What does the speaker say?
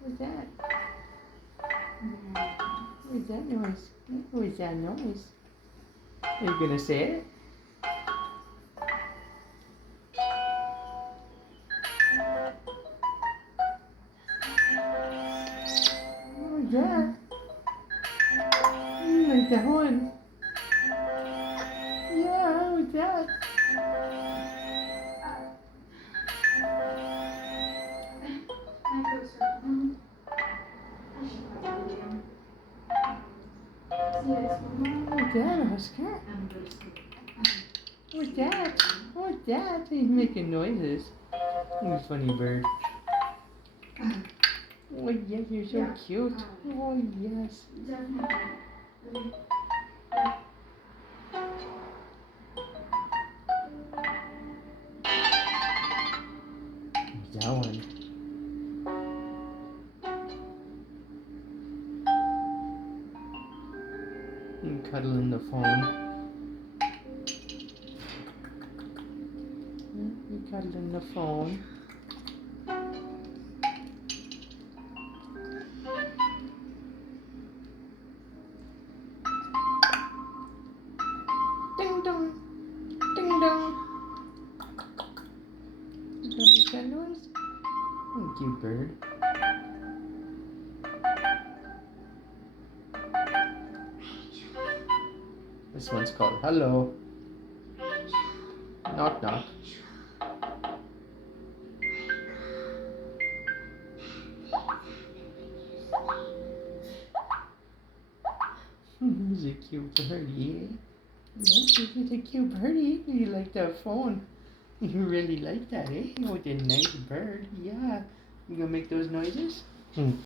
What's that? What's that noise? What's that noise? Are you gonna say it? What's that? Like that one. Yeah, what's that? What's that, Oscar? What's that? What's that? He's making noises. You funny bird. Oh yes, you're so cute. Oh yes. That one. You cuddling the phone. You cuddling the phone. Ding dong. Ding dong. You don't make that noise? Oh, cute bird. This one's called Hello. Knock knock. He's a cute birdie, eh? Yes, he's a cute birdie. You like that phone. You really like that, eh? Oh, what a nice bird. Yeah. You gonna make those noises?